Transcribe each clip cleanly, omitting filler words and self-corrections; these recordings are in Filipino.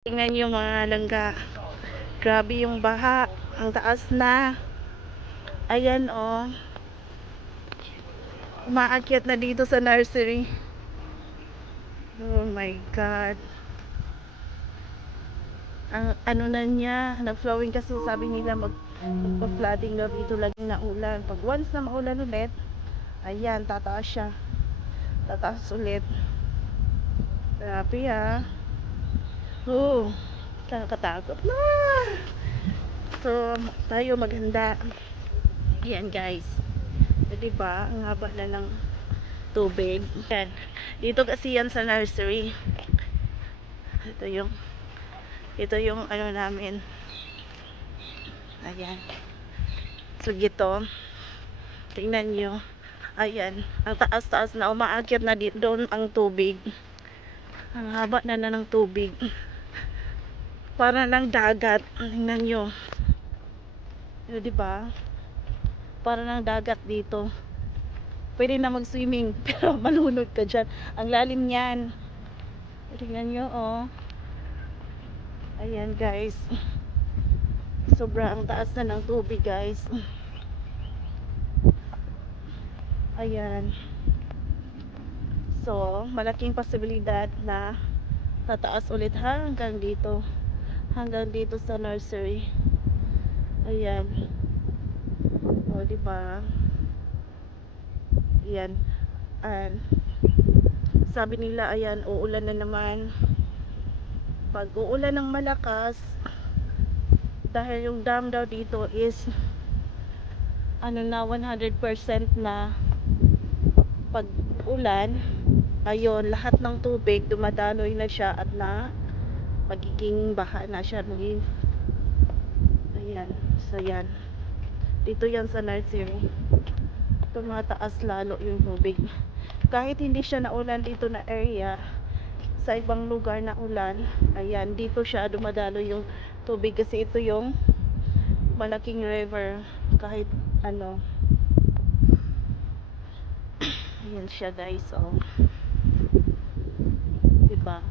Tingnan nyo mga langga. Grabe yung baha. Ang taas na. Ayan oh. Umaakyat na dito sa nursery. Oh my God. Ang ano na niya, nag-flowing kasi sabi nila magpa-flooding daw dito lagi na ulan. Pag once na maulan ulit, ayan, tataas siya. Tataas ulit. Grabe ah. Oh, nakakatakot na. So, tayo maganda. Ayan guys. Diba, ang haba na ng tubig. Ayan. Dito kasi yan sa nursery. Ito yung ano namin. Ayan. So, gito. Tingnan nyo. Ayan. Ang taas-taas na. Umaakyat na dito doon ang tubig. Ang haba na ng tubig. Para lang dagat. Tingnan nyo. Diba? Para lang dagat dito. Pwede na mag-swimming. Pero malunod ka dyan. Ang lalim yan. Tingnan nyo, oh. Ayan, guys. Sobrang taas na ng tubig, guys. Ayan. So, malaking posibilidad na tataas ulit hanggang dito. Hanggang dito sa nursery. Ayan. O, diba? Ayan. And, sabi nila, ayan, uulan na naman. Pag uulan ng malakas, dahil yung dam daw dito is ano na 100% na pag ulan, ayun, lahat ng tubig dumadaloy na siya at magiging baha na siya. Ayan, so yan, dito yan sa nursery, tumataas lalo yung tubig. Kahit hindi siya naulan dito na area, sa ibang lugar na ulan, ayan, dito siya dumadalo yung tubig kasi ito yung malaking river. Kahit ano, ayan siya guys, oh. Diba?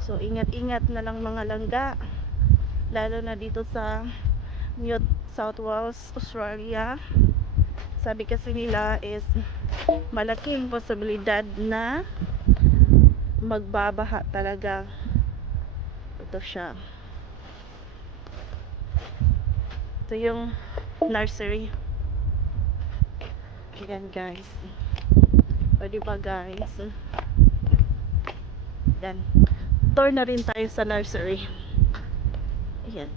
So ingat-ingat na lang mga langga, lalo na dito sa New South Wales, Australia. Sabi kasi nila is malaking posibilidad na magbabaha talaga. Ito siya. Ito yung nursery. Ayan guys. O diba guys? Ayan. Tour na rin tayo sa nursery. Ayan.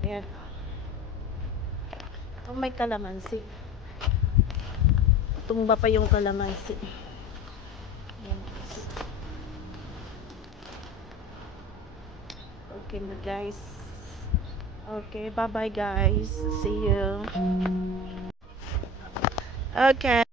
Ayan. Oh, may kalamansi. Tumba pa yung kalamansi. Ayan. Okay na guys. Okay, bye bye guys. See you. Okay.